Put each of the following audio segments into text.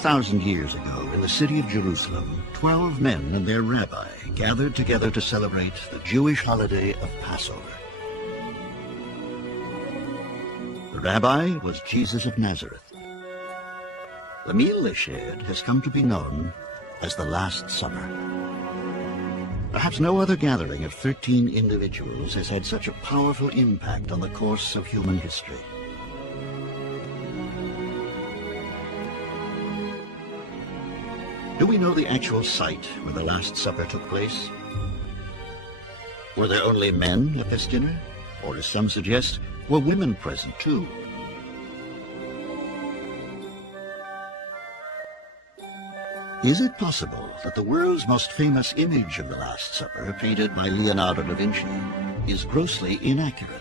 2,000 years ago, in the city of Jerusalem, 12 men and their rabbi gathered together to celebrate the Jewish holiday of Passover. The rabbi was Jesus of Nazareth. The meal they shared has come to be known as the Last Supper. Perhaps no other gathering of 13 individuals has had such a powerful impact on the course of human history. Do we know the actual site where the Last Supper took place? Were there only men at this dinner? Or, as some suggest, were women present too? Is it possible that the world's most famous image of the Last Supper, painted by Leonardo da Vinci, is grossly inaccurate?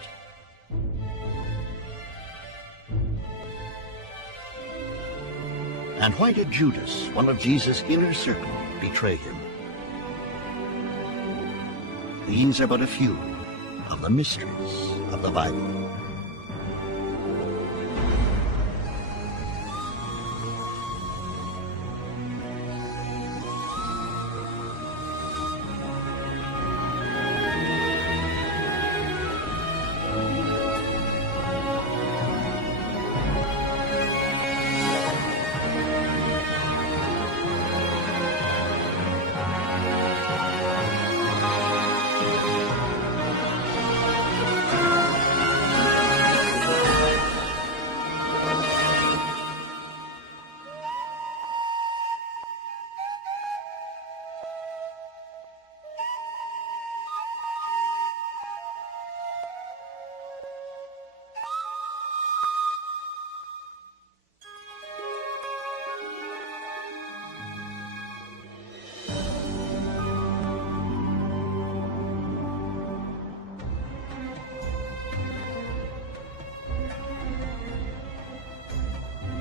And why did Judas, one of Jesus' inner circle, betray him? These are but a few of the mysteries of the Bible.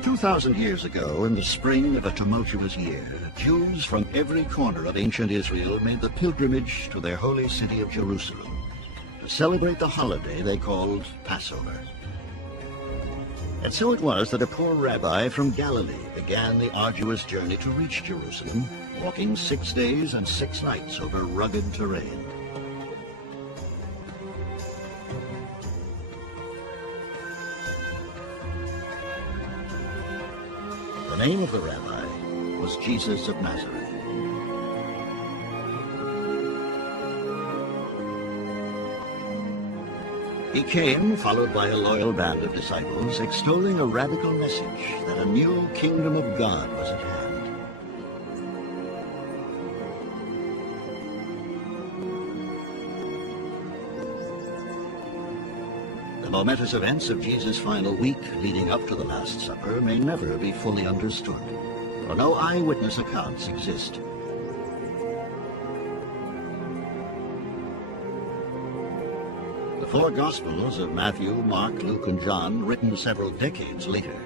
"2,000 years ago, in the spring of a tumultuous year, Jews from every corner of ancient Israel made the pilgrimage to their holy city of Jerusalem to celebrate the holiday they called Passover. And so it was that a poor rabbi from Galilee began the arduous journey to reach Jerusalem, walking 6 days and 6 nights over rugged terrain. The name of the rabbi was Jesus of Nazareth. He came, followed by a loyal band of disciples, extolling a radical message that a new kingdom of God was at hand. The momentous events of Jesus' final week leading up to the Last Supper may never be fully understood, for no eyewitness accounts exist. The 4 Gospels of Matthew, Mark, Luke, and John, written several decades later,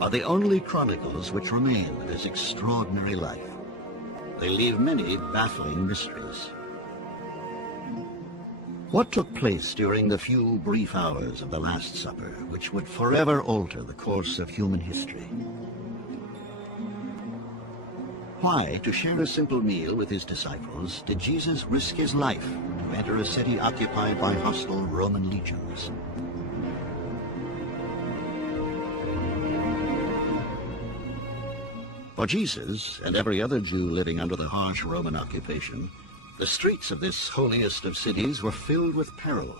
are the only chronicles which remain of his extraordinary life. They leave many baffling mysteries. What took place during the few brief hours of the Last Supper, which would forever alter the course of human history? Why, to share a simple meal with his disciples, did Jesus risk his life to enter a city occupied by hostile Roman legions? For Jesus, and every other Jew living under the harsh Roman occupation, the streets of this holiest of cities were filled with peril.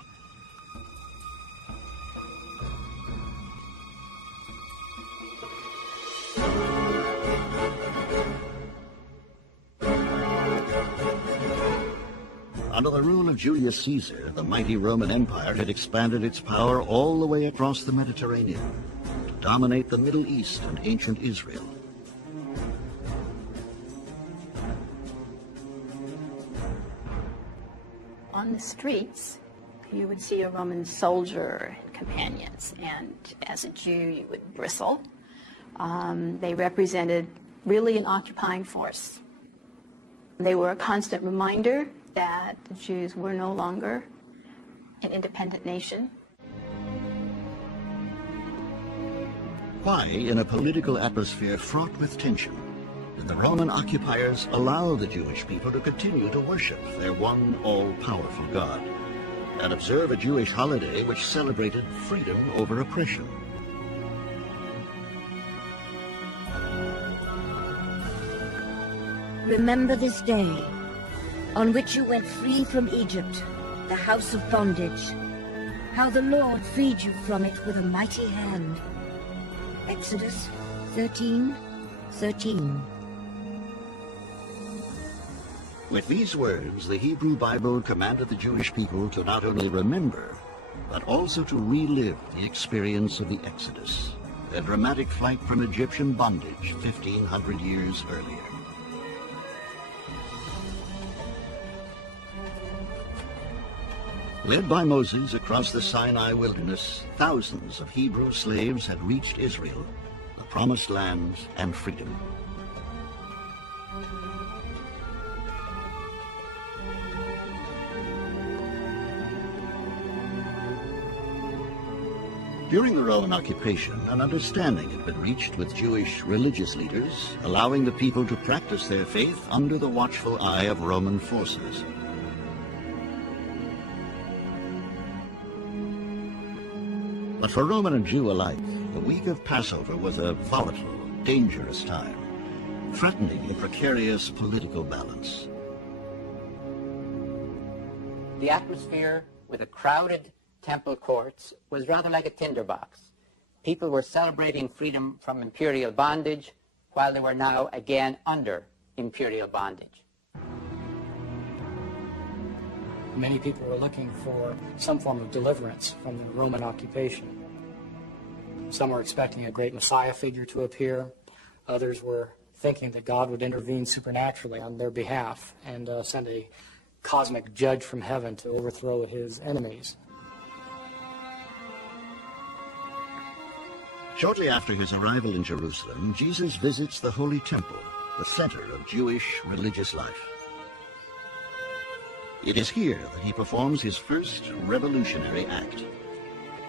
Under the rule of Julius Caesar, the mighty Roman Empire had expanded its power all the way across the Mediterranean to dominate the Middle East and ancient Israel. On the streets, you would see a Roman soldier and companions, and as a Jew, you would bristle. They represented really an occupying force. They were a constant reminder that the Jews were no longer an independent nation. Why, in a political atmosphere fraught with tension, did the Roman occupiers allow the Jewish people to continue to worship their one all-powerful God and observe a Jewish holiday which celebrated freedom over oppression? Remember this day, on which you went free from Egypt, the house of bondage, how the Lord freed you from it with a mighty hand. Exodus 13:13. With these words, the Hebrew Bible commanded the Jewish people to not only remember, but also to relive the experience of the Exodus, their dramatic flight from Egyptian bondage 1,500 years earlier. Led by Moses across the Sinai wilderness, thousands of Hebrew slaves had reached Israel, the promised land and freedom. During the Roman occupation, an understanding had been reached with Jewish religious leaders, allowing the people to practice their faith under the watchful eye of Roman forces. But for Roman and Jew alike, the week of Passover was a volatile, dangerous time, threatening the precarious political balance. The atmosphere with the crowded temple courts was rather like a tinderbox. People were celebrating freedom from imperial bondage while they were now again under imperial bondage. Many people were looking for some form of deliverance from the Roman occupation. Some were expecting a great Messiah figure to appear. Others were thinking that God would intervene supernaturally on their behalf and send a cosmic judge from heaven to overthrow his enemies. Shortly after his arrival in Jerusalem, Jesus visits the Holy Temple, the center of Jewish religious life. It is here that he performs his first revolutionary act.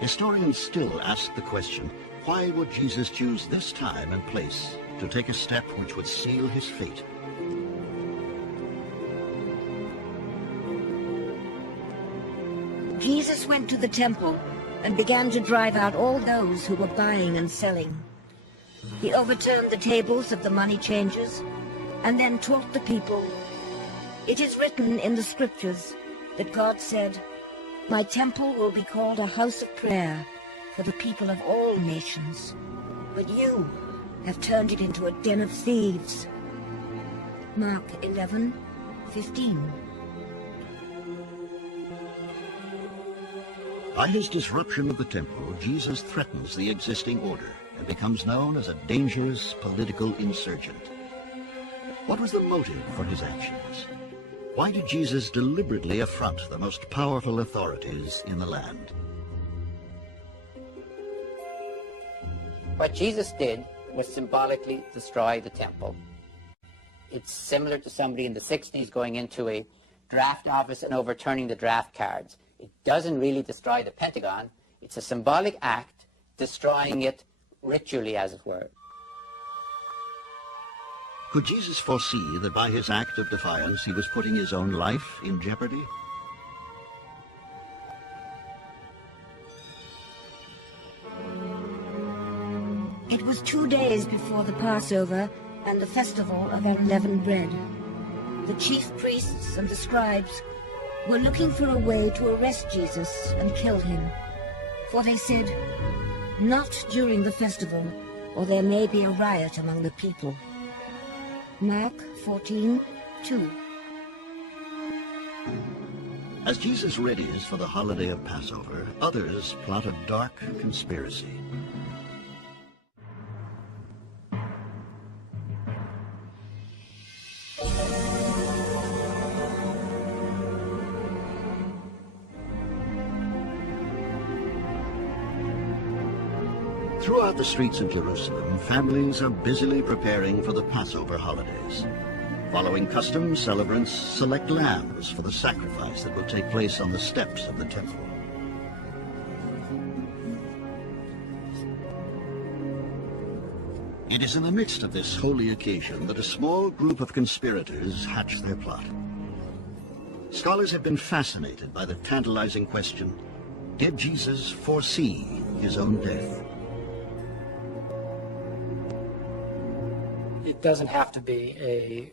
Historians still ask the question, why would Jesus choose this time and place to take a step which would seal his fate? Jesus went to the temple and began to drive out all those who were buying and selling. He overturned the tables of the money changers and then taught the people, "It is written in the scriptures that God said, 'My temple will be called a house of prayer for the people of all nations, but you have turned it into a den of thieves.'" Mark 11:15. By his disruption of the temple, Jesus threatens the existing order and becomes known as a dangerous political insurgent. What was the motive for his actions? Why did Jesus deliberately affront the most powerful authorities in the land? What Jesus did was symbolically destroy the temple. It's similar to somebody in the 60s going into a draft office and overturning the draft cards. It doesn't really destroy the Pentagon. It's a symbolic act, destroying it ritually, as it were. Could Jesus foresee that by his act of defiance he was putting his own life in jeopardy? It was 2 days before the Passover and the festival of unleavened bread. The chief priests and the scribes were looking for a way to arrest Jesus and kill him. For they said, "Not during the festival, or there may be a riot among the people." Mark 14:2. As Jesus readies for the holiday of Passover, others plot a dark conspiracy. Throughout the streets of Jerusalem, families are busily preparing for the Passover holidays. Following custom, celebrants select lambs for the sacrifice that will take place on the steps of the temple. It is in the midst of this holy occasion that a small group of conspirators hatch their plot. Scholars have been fascinated by the tantalizing question, did Jesus foresee his own death? It doesn't have to be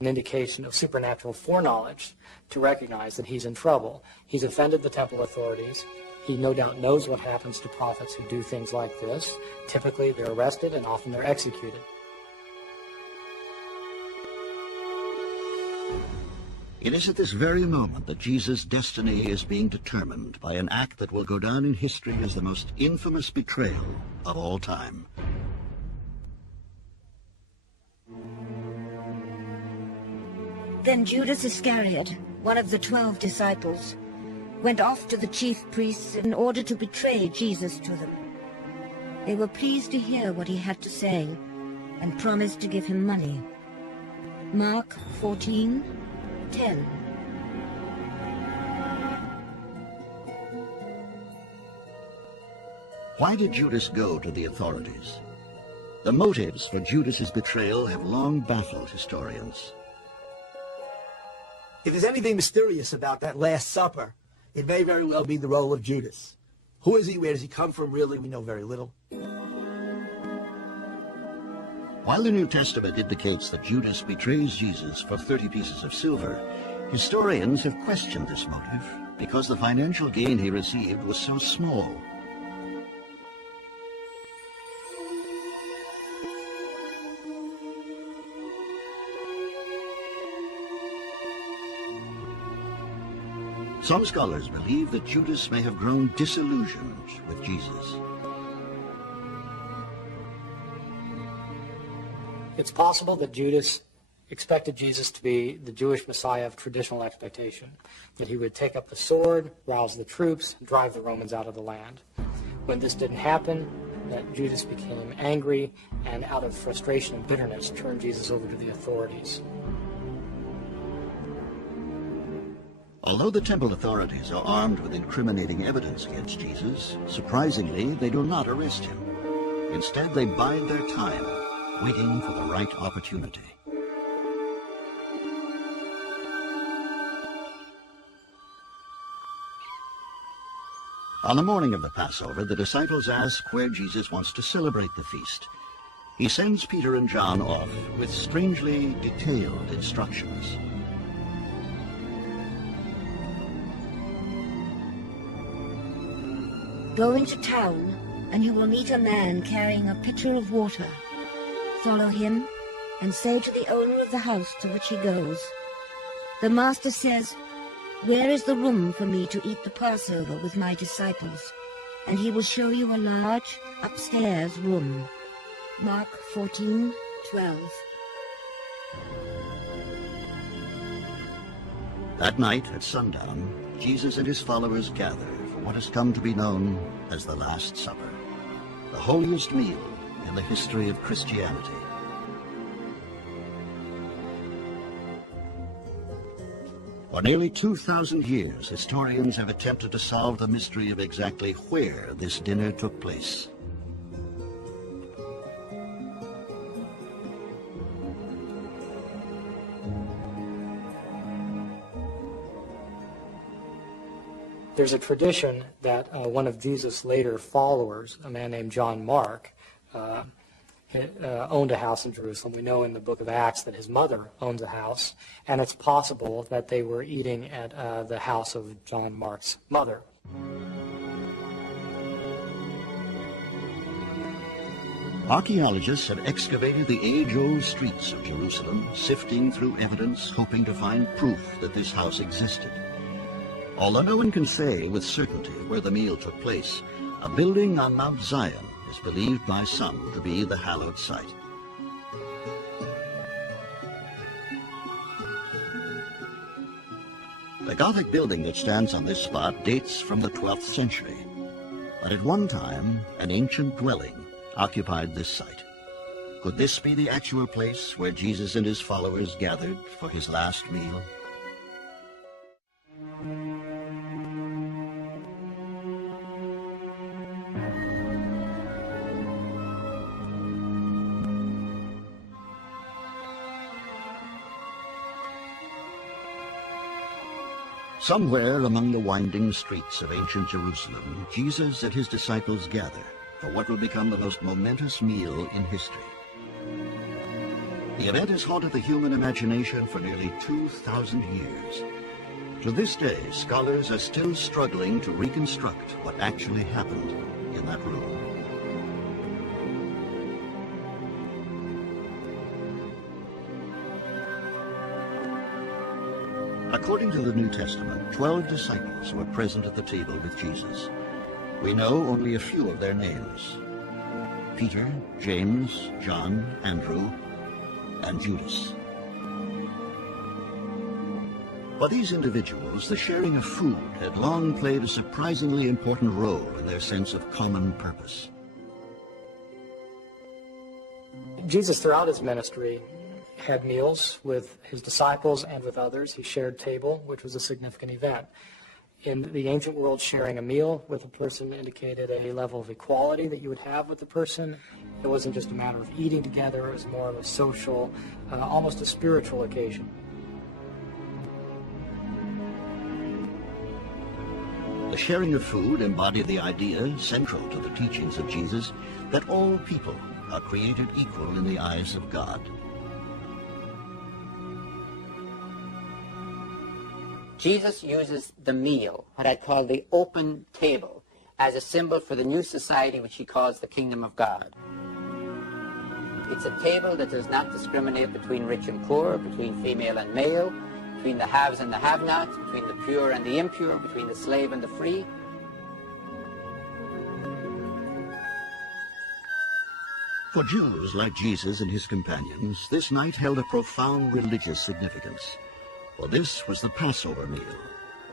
an indication of supernatural foreknowledge to recognize that he's in trouble. He's offended the temple authorities. He no doubt knows what happens to prophets who do things like this. Typically, they're arrested and often they're executed. It is at this very moment that Jesus' destiny is being determined by an act that will go down in history as the most infamous betrayal of all time. Then Judas Iscariot, one of the 12 disciples, went off to the chief priests in order to betray Jesus to them. They were pleased to hear what he had to say and promised to give him money. Mark 14:10. Why did Judas go to the authorities? The motives for Judas's betrayal have long baffled historians. If there's anything mysterious about that Last Supper, it may very well be the role of Judas. Who is he? Where does he come from? Really, we know very little. While the New Testament indicates that Judas betrays Jesus for 30 pieces of silver, historians have questioned this motive because the financial gain he received was so small. Some scholars believe that Judas may have grown disillusioned with Jesus. It's possible that Judas expected Jesus to be the Jewish Messiah of traditional expectation, that he would take up the sword, rouse the troops, drive the Romans out of the land. When this didn't happen, that Judas became angry and out of frustration and bitterness turned Jesus over to the authorities. Although the temple authorities are armed with incriminating evidence against Jesus, surprisingly, they do not arrest him. Instead, they bide their time, waiting for the right opportunity. On the morning of the Passover, the disciples ask where Jesus wants to celebrate the feast. He sends Peter and John off with strangely detailed instructions. Go into town, and you will meet a man carrying a pitcher of water. Follow him, and say to the owner of the house to which he goes, the master says, where is the room for me to eat the Passover with my disciples? And he will show you a large, upstairs room. Mark 14:12. That night, at sundown, Jesus and his followers gather for what has come to be known as the Last Supper, the holiest meal in the history of Christianity. For nearly 2,000 years, historians have attempted to solve the mystery of exactly where this dinner took place. There's a tradition that one of Jesus' later followers, a man named John Mark, owned a house in Jerusalem. We know in the book of Acts that his mother owns a house, and it's possible that they were eating at the house of John Mark's mother. Archaeologists have excavated the age-old streets of Jerusalem, sifting through evidence, hoping to find proof that this house existed. Although no one can say with certainty where the meal took place, a building on Mount Zion is believed by some to be the hallowed site. The Gothic building that stands on this spot dates from the 12th century, but at one time an ancient dwelling occupied this site. Could this be the actual place where Jesus and his followers gathered for his last meal? Somewhere among the winding streets of ancient Jerusalem, Jesus and his disciples gather for what will become the most momentous meal in history. The event has haunted the human imagination for nearly 2,000 years. To this day, scholars are still struggling to reconstruct what actually happened in that room. According to the New Testament, 12 disciples were present at the table with Jesus. We know only a few of their names: Peter, James, John, Andrew, and Judas. For these individuals, the sharing of food had long played a surprisingly important role in their sense of common purpose. Jesus, throughout his ministry, had meals with his disciples and with others. He shared table, which was a significant event. In the ancient world, sharing a meal with a person indicated a level of equality that you would have with the person. It wasn't just a matter of eating together, it was more of a social, almost a spiritual occasion. The sharing of food embodied the idea, central to the teachings of Jesus, that all people are created equal in the eyes of God. Jesus uses the meal, what I'd call the open table, as a symbol for the new society which he calls the kingdom of God. It's a table that does not discriminate between rich and poor, between female and male, between the haves and the have-nots, between the pure and the impure, between the slave and the free. For Jews like Jesus and his companions, this night held a profound religious significance. For this was the Passover meal,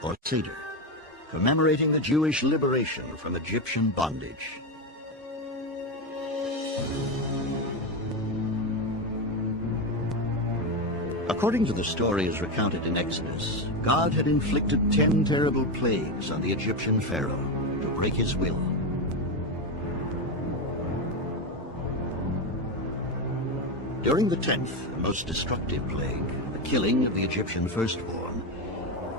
or Seder, commemorating the Jewish liberation from Egyptian bondage. According to the story as recounted in Exodus, God had inflicted 10 terrible plagues on the Egyptian Pharaoh to break his will. During the 10th, most destructive plague, the killing of the Egyptian firstborn,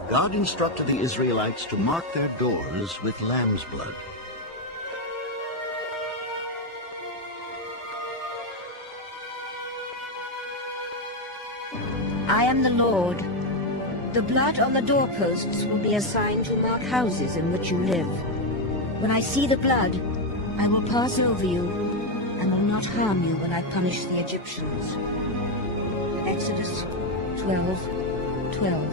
God instructed the Israelites to mark their doors with lamb's blood. I am the Lord. The blood on the doorposts will be a sign to mark houses in which you live. When I see the blood, I will pass over you and will not harm you when I punish the Egyptians. Exodus 12:12.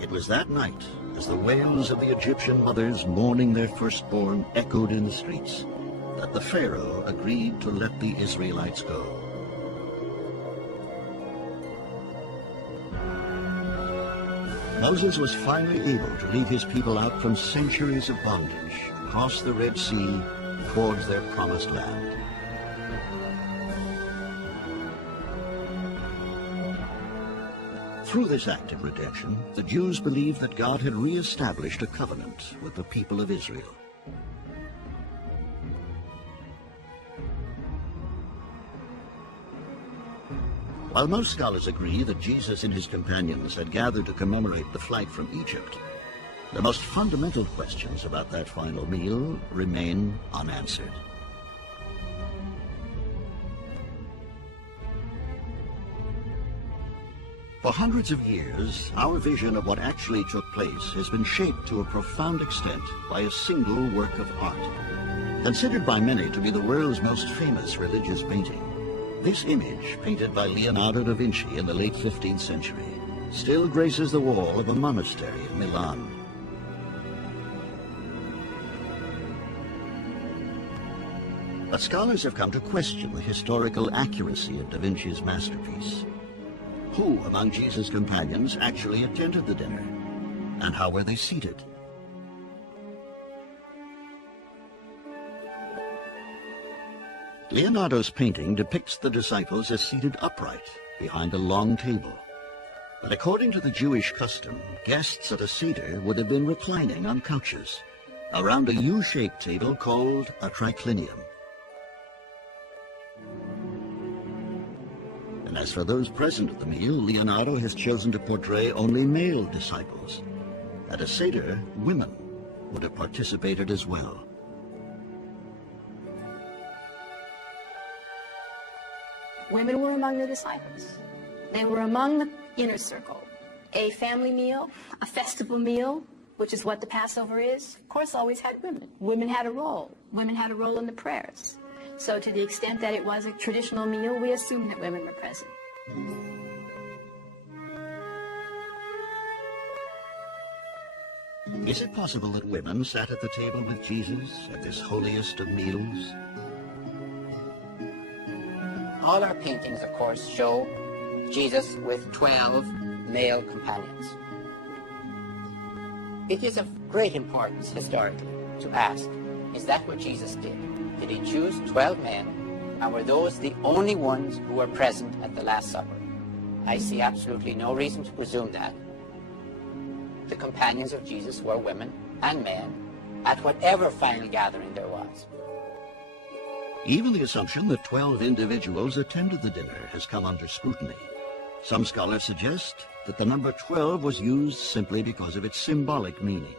It was that night, as the wails of the Egyptian mothers mourning their firstborn echoed in the streets, that the Pharaoh agreed to let the Israelites go. Moses was finally able to lead his people out from centuries of bondage, across the Red Sea, towards their promised land. Through this act of redemption, the Jews believed that God had re-established a covenant with the people of Israel. While most scholars agree that Jesus and his companions had gathered to commemorate the flight from Egypt, the most fundamental questions about that final meal remain unanswered. For hundreds of years, our vision of what actually took place has been shaped to a profound extent by a single work of art. Considered by many to be the world's most famous religious painting, this image, painted by Leonardo da Vinci in the late 15th century, still graces the wall of a monastery in Milan. But scholars have come to question the historical accuracy of da Vinci's masterpiece. Who among Jesus' companions actually attended the dinner? And how were they seated? Leonardo's painting depicts the disciples as seated upright behind a long table. But according to the Jewish custom, guests at a Seder would have been reclining on couches around a U-shaped table called a triclinium. As for those present at the meal, Leonardo has chosen to portray only male disciples. At a Seder, women would have participated as well. Women were among the disciples. They were among the inner circle. A family meal, a festival meal, which is what the Passover is, of course, always had women. Women had a role. Women had a role in the prayers. So to the extent that it was a traditional meal, we assume that women were present. Is it possible that women sat at the table with Jesus at this holiest of meals? All our paintings, of course, show Jesus with 12 male companions. It is of great importance historically to ask, is that what Jesus did? Did he choose 12 men, and were those the only ones who were present at the Last Supper? I see absolutely no reason to presume that. The companions of Jesus were women and men at whatever final gathering there was. Even the assumption that 12 individuals attended the dinner has come under scrutiny. Some scholars suggest that the number 12 was used simply because of its symbolic meaning.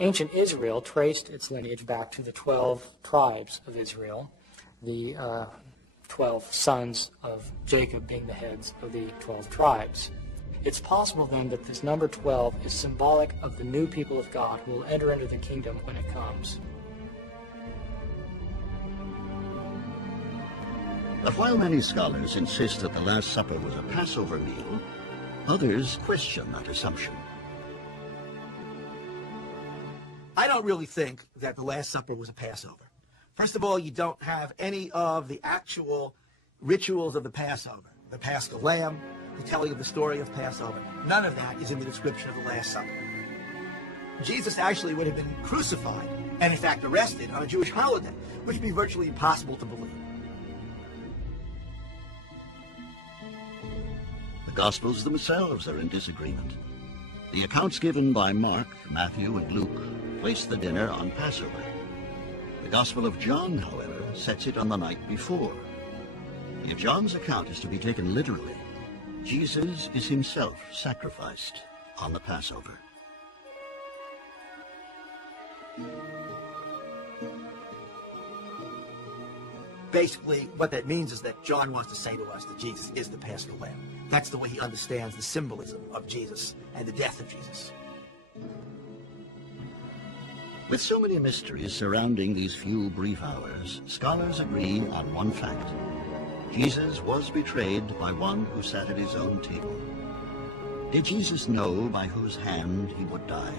Ancient Israel traced its lineage back to the 12 tribes of Israel, the 12 sons of Jacob being the heads of the 12 tribes. It's possible then that this number 12 is symbolic of the new people of God who will enter into the kingdom when it comes. But while many scholars insist that the Last Supper was a Passover meal, others question that assumption. I don't really think that the Last Supper was a Passover. First of all, you don't have any of the actual rituals of the Passover. The Paschal Lamb, the telling of the story of Passover. None of that is in the description of the Last Supper. Jesus actually would have been crucified and, in fact, arrested on a Jewish holiday, which would be virtually impossible to believe. The Gospels themselves are in disagreement. The accounts given by Mark, Matthew, and Luke place the dinner on Passover. The Gospel of John, however, sets it on the night before. If John's account is to be taken literally, Jesus is himself sacrificed on the Passover. Basically, what that means is that John wants to say to us that Jesus is the Paschal Lamb. That's the way he understands the symbolism of Jesus and the death of Jesus. With so many mysteries surrounding these few brief hours, scholars agree on one fact. Jesus was betrayed by one who sat at his own table. Did Jesus know by whose hand he would die?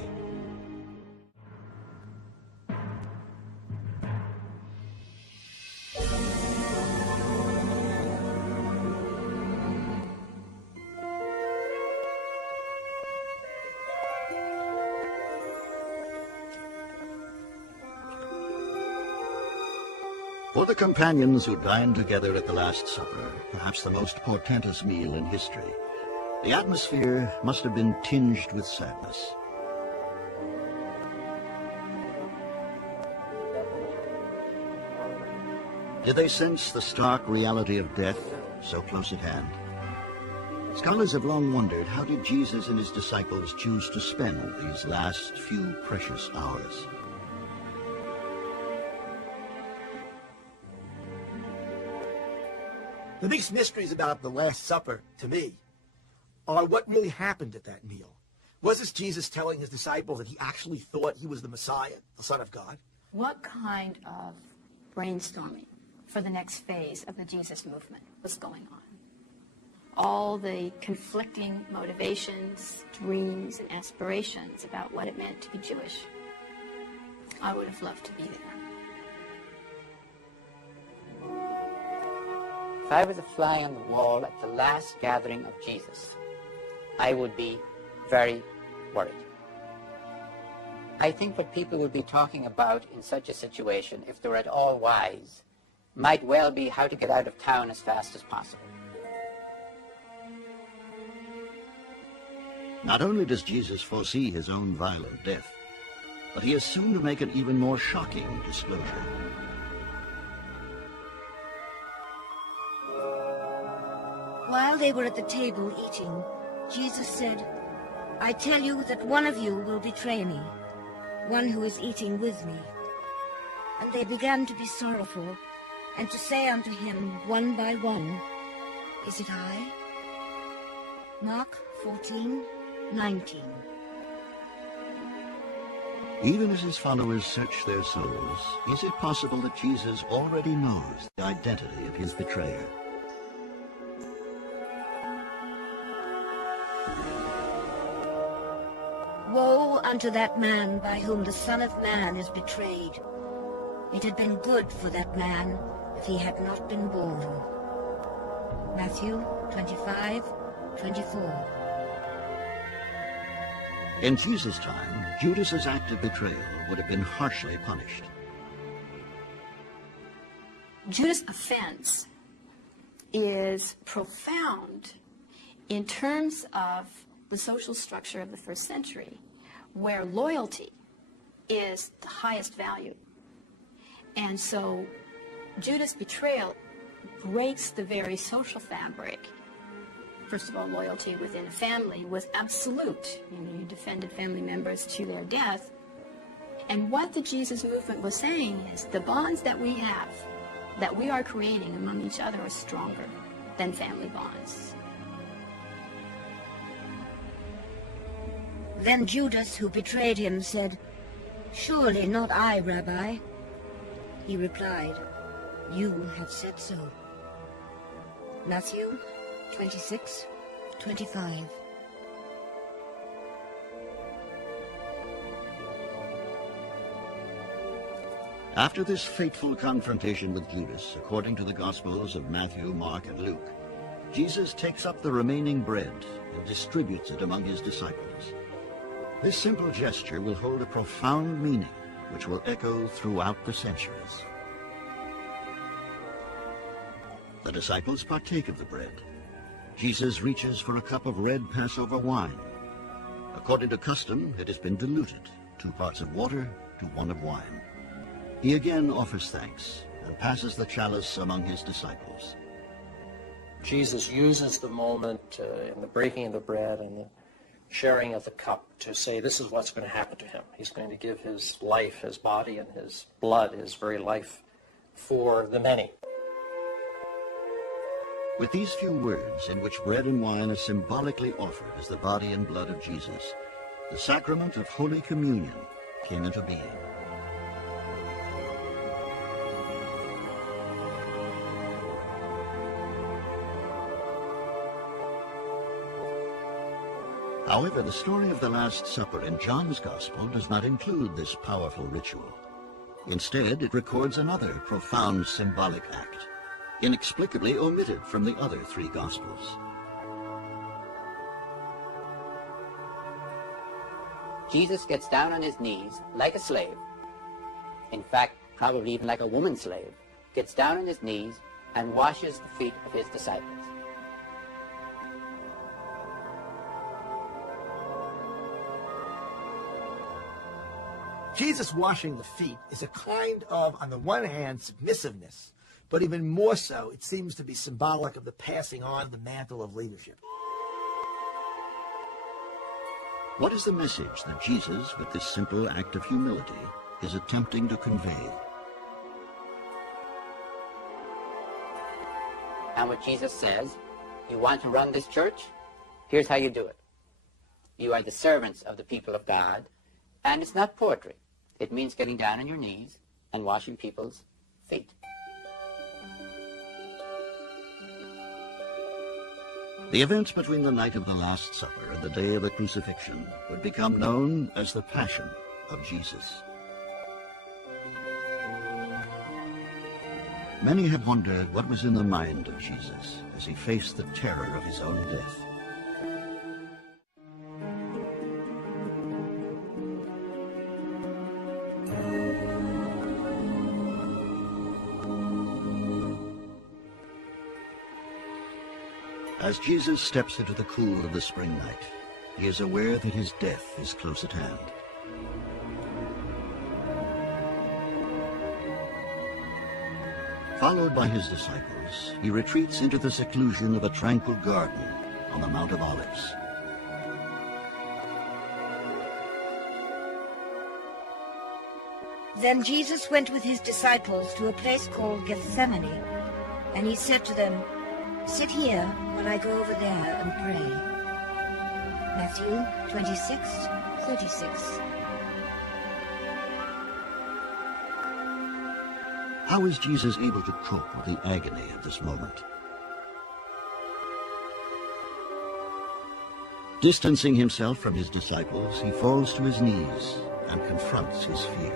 For the companions who dined together at the Last Supper, perhaps the most portentous meal in history, the atmosphere must have been tinged with sadness. Did they sense the stark reality of death so close at hand? Scholars have long wondered, how did Jesus and his disciples choose to spend these last few precious hours? The biggest mysteries about the Last Supper, to me, are what really happened at that meal. Was this Jesus telling his disciples that he actually thought he was the Messiah, the Son of God? What kind of brainstorming for the next phase of the Jesus movement was going on? All the conflicting motivations, dreams, and aspirations about what it meant to be Jewish. I would have loved to be there. If I was a fly on the wall at the last gathering of Jesus, I would be very worried. I think what people would be talking about in such a situation, if they were at all wise, might well be how to get out of town as fast as possible. Not only does Jesus foresee his own violent death, but he is soon to make an even more shocking disclosure. While they were at the table eating, Jesus said, "I tell you that one of you will betray me, one who is eating with me." And they began to be sorrowful, and to say unto him one by one, "Is it I?" Mark 14:19. Even as his followers search their souls, is it possible that Jesus already knows the identity of his betrayer? Woe unto that man by whom the Son of Man is betrayed. It had been good for that man if he had not been born. Matthew 25:24. In Jesus' time, Judas's act of betrayal would have been harshly punished. Judas' offense is profound in terms of the social structure of the first century, where loyalty is the highest value. And so Judas' betrayal breaks the very social fabric. First of all, loyalty within a family was absolute. You defended family members to their death. And what the Jesus movement was saying is the bonds that we have, that we are creating among each other, are stronger than family bonds. Then Judas, who betrayed him, said, "Surely not I, Rabbi." He replied, "You have said so." Matthew 26:25. After this fateful confrontation with Judas, according to the Gospels of Matthew, Mark, and Luke, Jesus takes up the remaining bread and distributes it among his disciples. This simple gesture will hold a profound meaning, which will echo throughout the centuries. The disciples partake of the bread. Jesus reaches for a cup of red Passover wine. According to custom, it has been diluted, 2 parts of water to 1 of wine. He again offers thanks and passes the chalice among his disciples. Jesus uses the moment in the breaking of the bread and the sharing of the cup to say this is what's going to happen to him. He's going to give his life, his body, and his blood, his very life, for the many. With these few words, in which bread and wine are symbolically offered as the body and blood of Jesus, the sacrament of Holy Communion came into being. However, the story of the Last Supper in John's Gospel does not include this powerful ritual. Instead, it records another profound symbolic act, inexplicably omitted from the other 3 Gospels. Jesus gets down on his knees like a slave. In fact, probably even like a woman slave, gets down on his knees and washes the feet of his disciples. Jesus washing the feet is a kind of, on the one hand, submissiveness, but even more so, it seems to be symbolic of the passing on the mantle of leadership. What is the message that Jesus, with this simple act of humility, is attempting to convey? And what Jesus says, you want to run this church? Here's how you do it. You are the servants of the people of God, and it's not poetry. It means getting down on your knees and washing people's feet. The events between the night of the Last Supper and the day of the crucifixion would become known as the Passion of Jesus. Many have wondered what was in the mind of Jesus as he faced the terror of his own death. As Jesus steps into the cool of the spring night, he is aware that his death is close at hand. Followed by his disciples, he retreats into the seclusion of a tranquil garden on the Mount of Olives. Then Jesus went with his disciples to a place called Gethsemane, and he said to them, "Sit here while I go over there and pray." Matthew 26:36. How is Jesus able to cope with the agony of this moment? Distancing himself from his disciples, he falls to his knees and confronts his fear.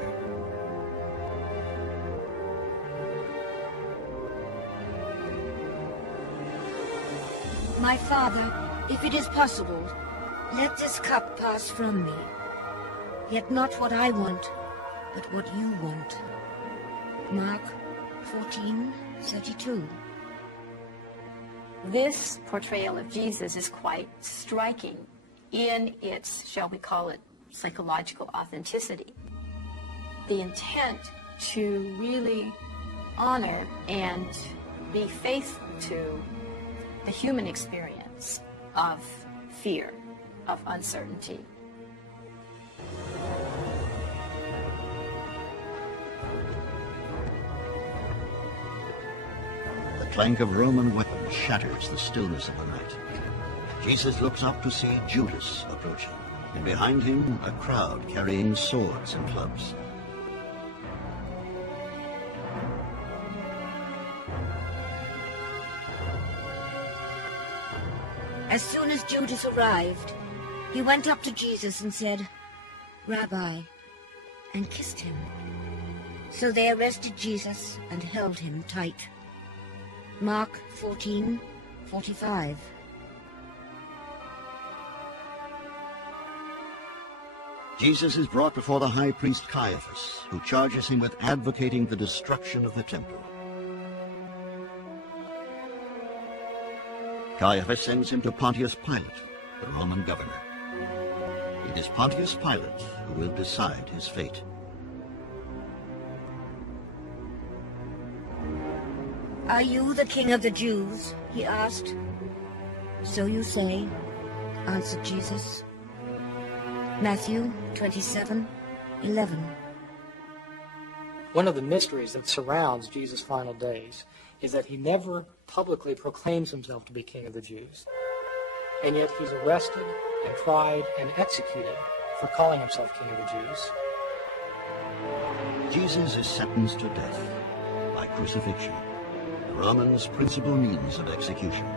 My Father, if it is possible, let this cup pass from me. Yet not what I want, but what you want. Mark 14:32. This portrayal of Jesus is quite striking in its, shall we call it, psychological authenticity. The intent to really honor and be faithful to the human experience of fear, of uncertainty. The clank of Roman weapons shatters the stillness of the night. Jesus looks up to see Judas approaching, and behind him a crowd carrying swords and clubs. As soon as Judas arrived, he went up to Jesus and said, "Rabbi," and kissed him. So they arrested Jesus and held him tight. Mark 14:45. Jesus is brought before the high priest Caiaphas, who charges him with advocating the destruction of the temple. Caiaphas sends him to Pontius Pilate, the Roman governor. It is Pontius Pilate who will decide his fate. "Are you the king of the Jews?" he asked. "So you say," answered Jesus. Matthew 27:11. One of the mysteries that surrounds Jesus' final days is that he never publicly proclaims himself to be King of the Jews. And yet he's arrested and tried and executed for calling himself King of the Jews. Jesus is sentenced to death by crucifixion, the Romans' principal means of execution.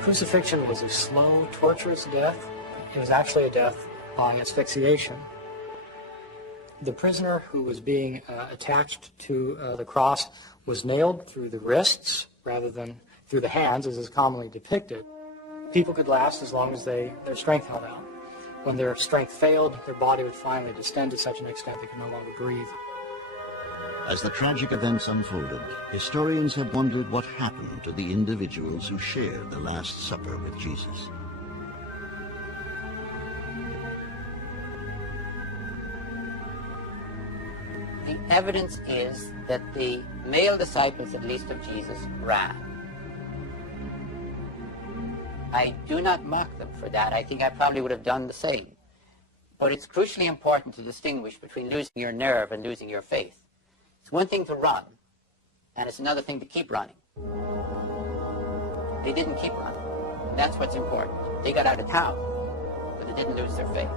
Crucifixion was a slow, torturous death. It was actually a death by asphyxiation. The prisoner who was being attached to the cross was nailed through the wrists rather than through the hands, as is commonly depicted. People could last as long as their strength held out. When their strength failed, their body would finally distend to such an extent they could no longer breathe. As the tragic events unfolded, historians have wondered what happened to the individuals who shared the Last Supper with Jesus. The evidence is that the male disciples, at least of Jesus, ran. I do not mock them for that. I think I probably would have done the same. But it's crucially important to distinguish between losing your nerve and losing your faith. It's one thing to run, and it's another thing to keep running. They didn't keep running. And that's what's important. They got out of town, but they didn't lose their faith.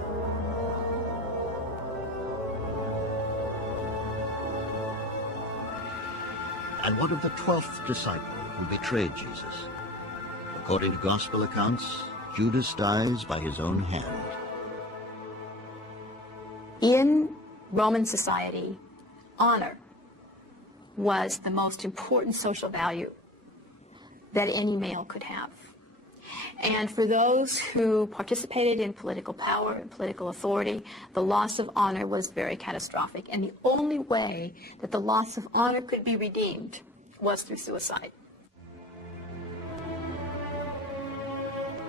And what of the 12th disciple who betrayed Jesus? According to gospel accounts, Judas dies by his own hand. In Roman society, honor was the most important social value that any male could have. And for those who participated in political power and political authority, the loss of honor was very catastrophic. And the only way that the loss of honor could be redeemed was through suicide.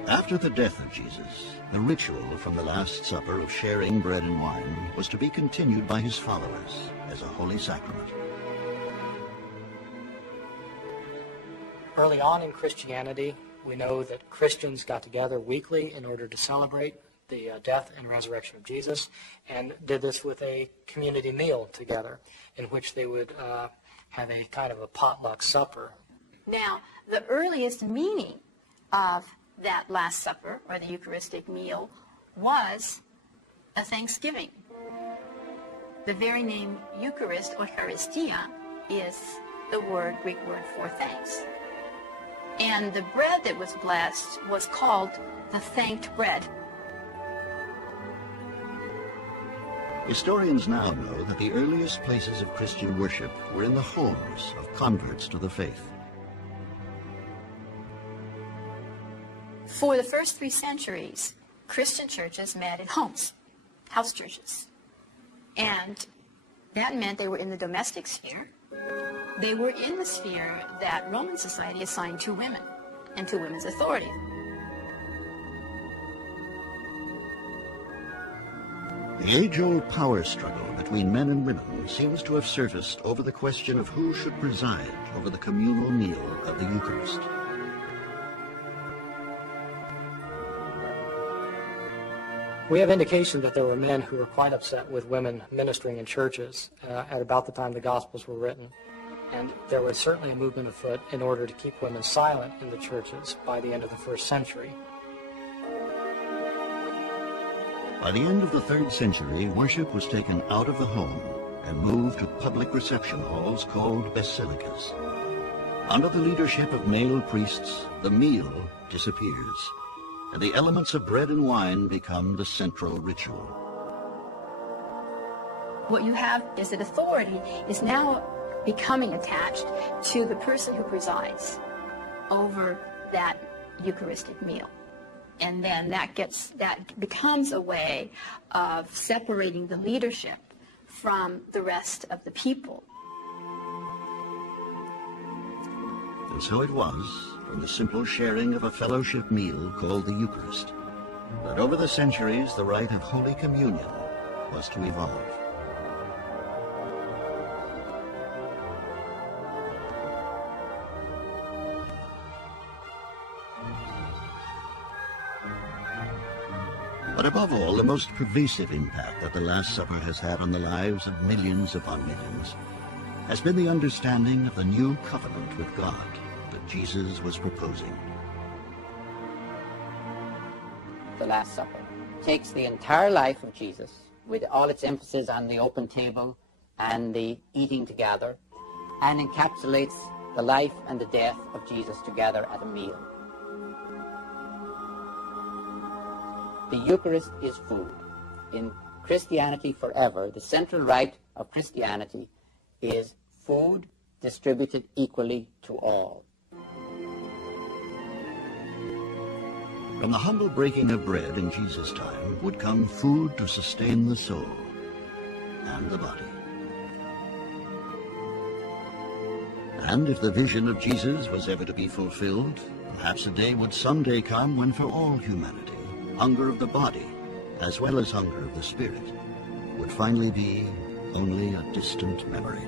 After the death of Jesus, the ritual from the Last Supper of sharing bread and wine was to be continued by his followers as a holy sacrament. Early on in Christianity, we know that Christians got together weekly in order to celebrate the death and resurrection of Jesus, and did this with a community meal together, in which they would have a kind of a potluck supper. Now, the earliest meaning of that Last Supper, or the Eucharistic meal, was a thanksgiving. The very name Eucharist or Charistia is the Greek word for thanks. And the bread that was blessed was called the thanked bread. Historians now know that the earliest places of Christian worship were in the homes of converts to the faith. For the first 3 centuries, Christian churches met in homes, house churches. And that meant they were in the domestic sphere. They were in the sphere that Roman society assigned to women and to women's authority. The age-old power struggle between men and women seems to have surfaced over the question of who should preside over the communal meal of the Eucharist. We have indication that there were men who were quite upset with women ministering in churches at about the time the Gospels were written. And there was certainly a movement afoot in order to keep women silent in the churches by the end of the 1st century. By the end of the 3rd century, worship was taken out of the home and moved to public reception halls called basilicas. Under the leadership of male priests, the meal disappears, and the elements of bread and wine become the central ritual. What you have is that authority is now becoming attached to the person who presides over that Eucharistic meal. And then that becomes a way of separating the leadership from the rest of the people. And so it was, from the simple sharing of a fellowship meal called the Eucharist, that over the centuries the rite of Holy Communion was to evolve. But above all, the most pervasive impact that the Last Supper has had on the lives of millions upon millions has been the understanding of the new covenant with God that Jesus was proposing. The Last Supper takes the entire life of Jesus, with all its emphasis on the open table and the eating together, and encapsulates the life and the death of Jesus together at a meal. The Eucharist is food. In Christianity forever, the central rite of Christianity is food distributed equally to all. From the humble breaking of bread in Jesus' time would come food to sustain the soul and the body. And if the vision of Jesus was ever to be fulfilled, perhaps a day would someday come when for all humanity, hunger of the body, as well as hunger of the spirit, would finally be only a distant memory.